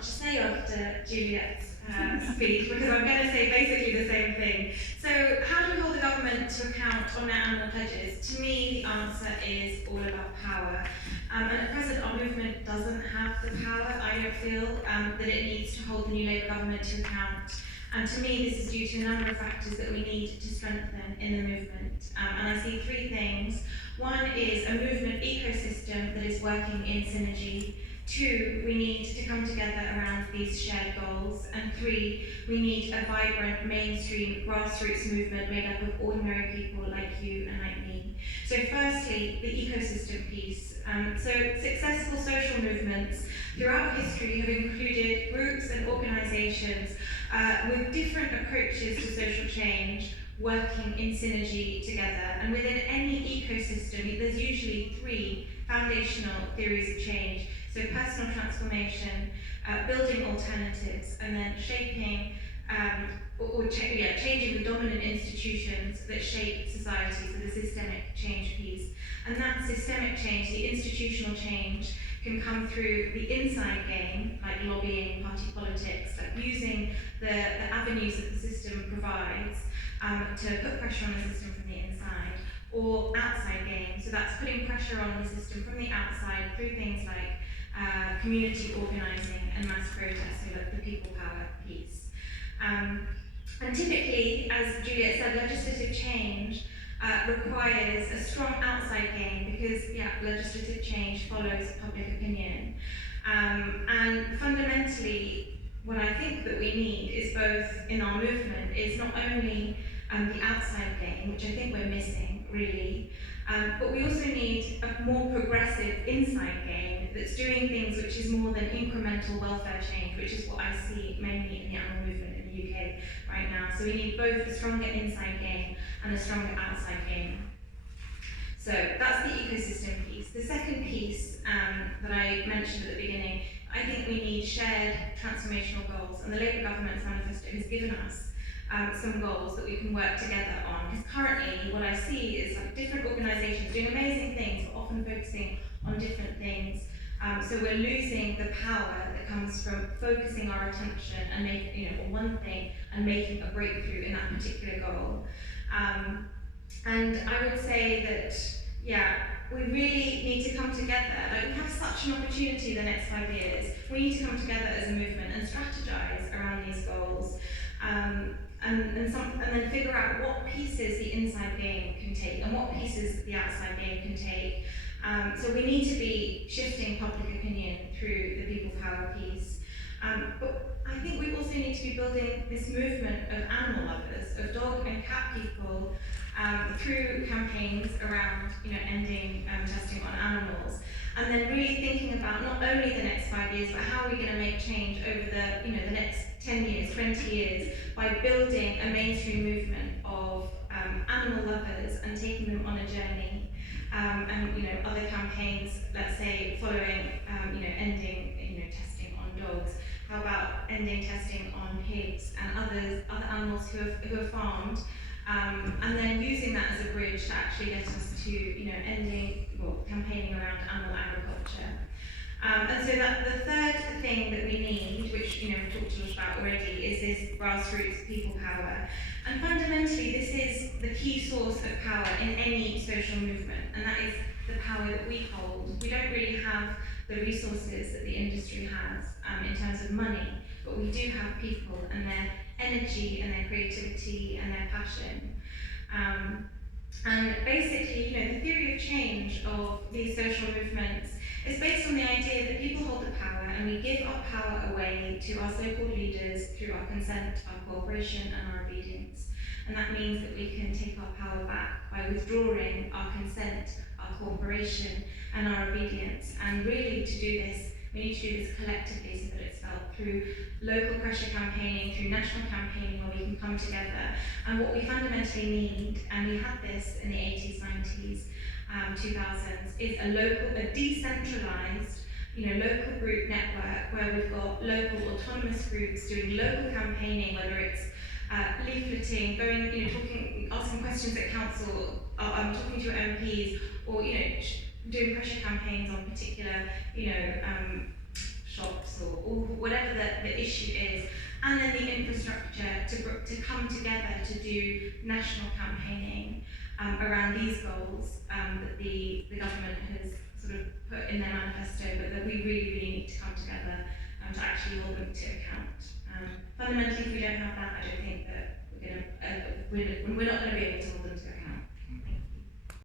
much to say after Juliet's speech, because I'm going to say basically the same thing. So how do we hold the government to account on their animal pledges? To me, the answer is all about power. And at present, our movement doesn't have the power. I don't feel that it needs to hold the new Labour government to account. And to me, this is due to a number of factors that we need to strengthen in the movement. And I see three things. One is a movement ecosystem that is working in synergy. Two, we need to come together around these shared goals. And three, we need a vibrant, mainstream, grassroots movement made up of ordinary people like you and like me. So firstly, the ecosystem piece. So successful social movements throughout history have included groups and organisations with different approaches to social change, working in synergy together. And within any ecosystem, there's usually three foundational theories of change. So personal transformation, building alternatives, and then shaping changing the dominant institutions that shape society, so the systemic change piece. And that systemic change, the institutional change, can come through the inside game, like lobbying, party politics, like using the avenues that the system provides to put pressure on the system from the inside, or outside game, so that's putting pressure on the system from the outside through things like community organising and mass protest, so like the people power piece. And typically, as Juliet said, legislative change requires a strong outside game because, legislative change follows public opinion. And fundamentally, what I think that we need is both in our movement is not only the outside game, which I think we're missing, really, but we also need a more progressive inside game that's doing things which is more than incremental welfare change, which is what I see mainly in the animal movement in the UK right now. So we need both a stronger inside game and a stronger outside game. So that's the ecosystem piece. The second piece that I mentioned at the beginning, I think we need shared transformational goals, and the Labour government's manifesto has given us some goals that we can work together on. Because currently, what I see is like different organisations doing amazing things, but often focusing on different things. So we're losing the power that comes from focusing our attention and making, on one thing and making a breakthrough in that particular goal. And I would say that, we really need to come together. Like, we have such an opportunity the next 5 years. We need to come together as a movement and strategize around these goals. And then figure out what pieces the inside game can take and what pieces the outside game can take. So we need to be shifting public opinion through the people power piece. But I think we also need to be building this movement of animal lovers, of dog and cat people, through campaigns around ending testing on animals. And then really thinking about not only the next 5 years, but how are we going to make change over the next 10 years, 20 years, by building a mainstream movement of animal lovers and taking them on a journey. And other campaigns, let's say following ending testing on dogs. How about ending testing on pigs and other animals who are farmed, and then using that as a bridge to actually get us to campaigning around animal agriculture. And so that the third thing that we need, which we've talked a lot about already, is this grassroots people power. And fundamentally, this is the key source of power in any social movement, and that is the power that we hold. We don't really have the resources that the industry has in terms of money, but we do have people and their energy and their creativity and their passion. And basically, the theory of change of these social movements is based on the idea that people hold the power and we give our power away to our so-called leaders through our consent, our cooperation and our obedience. And that means that we can take our power back by withdrawing our consent, our cooperation and our obedience. And really to do this, we need to do this collectively so that it's felt through local pressure campaigning, through national campaigning where we can come together. And what we fundamentally need, and we had this in the 80s, 90s, 2000s, is a decentralized, local group network where we've got local autonomous groups doing local campaigning, whether it's leafleting, going, asking questions at council, talking to your MPs, or doing pressure campaigns on particular, shops or whatever the issue is, and then the infrastructure to come together to do national campaigning around these goals that the government has sort of put in their manifesto, but that we really, really need to come together to actually hold them to account. Fundamentally, if we don't have that, I don't think that we're not going to be able to hold them